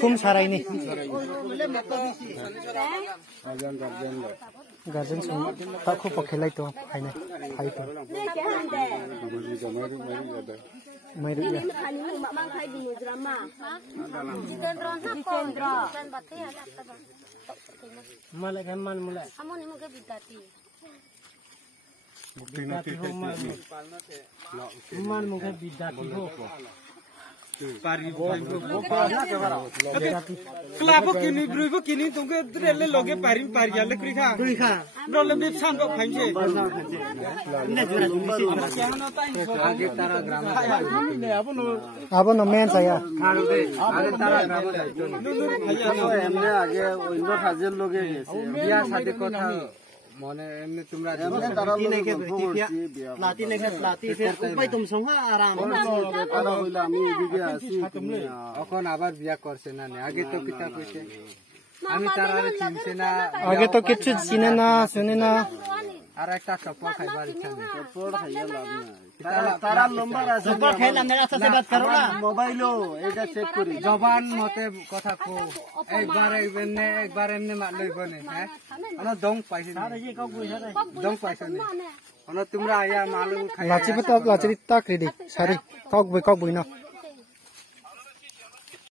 तुम साराई नहीं गार्जेन ताको पखेलाई तो फाइना फाइ तो मैरु या मलाई kan man mulai kamu ni muka bidati ho man muka bidati ho pari kelapa kini beribu kini tunggu drele loge pari jalan krika drole bipsan kok kanji apa no main saya आगे तारा ग्राम एमने आगे इंदो हाजिर लोगे बिया शादी কথা মনে এমনি তোমরা लाती नहीं के लाती फिर उपाय तुम संगा आराम তারা হইলো আমি এদিকে আসি এখন আবার বিয়া করছে না আগে তো কিতা কইছে আমি তারারে চিনছে না आगे तो किच्छु চিনে না শুনে না আর একটা চপ্পল খাইবার ইচ্ছা নেই চপ্পল খাইয়া লাভ না তারা নম্বর আছে चप्पल खाइला मेरा साथे बात करो ना মোবাইলও এটা চেক করি জবান মতে কথা কো একবার এমনি মার লইবনে হ্যাঁ আমরা দং পাইছি দং পাইছি না তোমরা আয়া মালু খাই लाची पता लाची ताक रेडी सारी कॉक बई ना